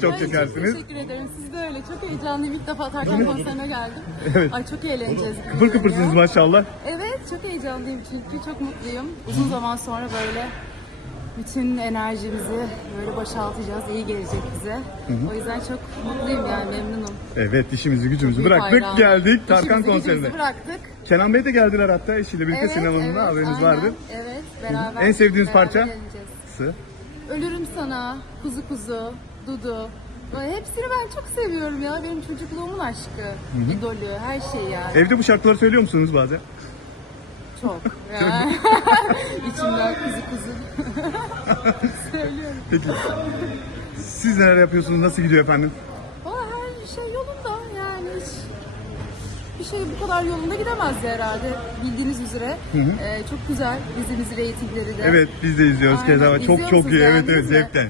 çok şekersiniz. Çok teşekkür ederim. Siz de öyle. Çok heyecanlıyım. İlk defa Tarkan konserine geldim. Evet. Ay çok eğleneceğiz. Kıpır kıpırsınız maşallah. Evet çok heyecanlıyım çünkü çok mutluyum. Uzun zaman sonra böyle bütün enerjimizi böyle boşaltacağız. iyi gelecek bize. O yüzden çok mutluyum yani memnunum. Evet işimizi gücümüzü Büyük bıraktık hayranım. geldik Tarkan İşimizi gücümüzü konserine. bıraktık. Kenan Bey de geldiler hatta eşiyle birlikte sinemanın evet, haberiniz aynen. vardı. Evet beraber. En sevdiğiniz beraber parça? eğleneceğiz. Sı. Ölürüm sana, kuzu kuzu, dudu. Hepsini ben çok seviyorum ya. Benim çocukluğumun aşkı, idolü, her şey yani. Evde bu şarkıları söylüyor musunuz bazen? Çok. Yani. İçimden kuzu kuzu. Söylüyorum. Peki. Siz neler yapıyorsunuz? Nasıl gidiyor efendim? Valla her şey yolunda yani hiç bir şey bu kadar yolunda gidemezdi herhalde bildiğiniz üzere. Ee, çok güzel dizimiz reytingleri de. Evet biz de izliyoruz Aynen. keza. Çok çok musunuz? iyi. Evet evet Beğendiniz mi? zevkten.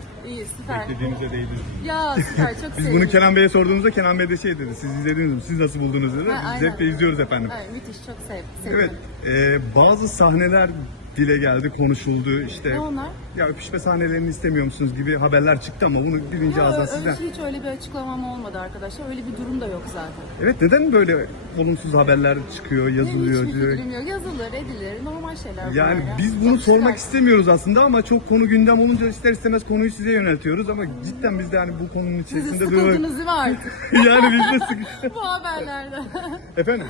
Süper. Beklediğimize değdi. Ya süper çok Biz sevindim. bunu Kenan Bey'e sorduğumuzda Kenan Bey de şey dedi. Siz izlediniz mi? Siz nasıl buldunuz dedi. Ha, Biz aynen. zevkle izliyoruz efendim. Ay, müthiş çok sev Evet. sevdim. e, bazı sahneler dile geldi, konuşuldu. İşte Ne onlar? ya öpüşme sahnelerini istemiyor musunuz gibi haberler çıktı ama bunu birinci ağızdan sizden. hiç öyle bir açıklamam olmadı arkadaşlar. Öyle bir durum da yok zaten. Evet neden böyle olumsuz haberler çıkıyor, Benim yazılıyor hiçbir diyor. fikrim yok. Yazılır, edilir. Normal şeyler bunlar Yani ya. biz bunu Çok sormak güzel. istemiyoruz aslında ama çok konu gündem olunca ister istemez konuyu size yöneltiyoruz ama cidden biz de hani bu konunun içerisinde durmak... sıkıldınız değil mi artık? yani biz de sıkıştık. Bu haberlerden. Efendim,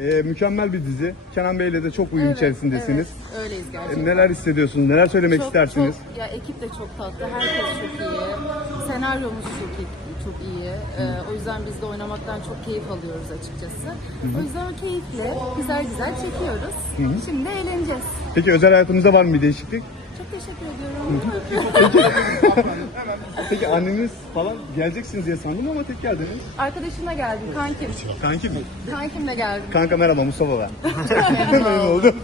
e, mükemmel bir dizi. Kenan Bey'le de çok uyum Evet, içerisindesiniz. Evet, öyleyiz E, gerçekten. neler hissediyorsunuz, neler söylemek çok, istersiniz? Çok, ya ekip de çok tatlı, herkes çok iyi. Senaryomuz çok iyi, çok iyi. Ee, o yüzden biz de oynamaktan çok keyif alıyoruz açıkçası. O yüzden o keyifle güzel güzel çekiyoruz. Şimdi eğleneceğiz. Peki özel hayatınızda var mı bir değişiklik? Çok teşekkür ediyorum. Peki anneniz falan geleceksiniz diye sandım ama tek geldiniz. Arkadaşımla geldim, kankim. Kanki mi? Kankimle geldim. Kanka merhaba Mustafa ben. Memnun Memnun oldum.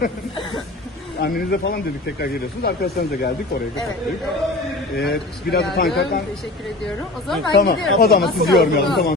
Annenizle falan dedik tekrar geliyorsunuz. Arkadaşlarınızla geldik oraya kapattık. Ee, biraz da Geldim, kanka kan... Teşekkür ediyorum. O zaman ben Tamam gidiyorum. o zaman sizi Nasıl yormayalım tamam.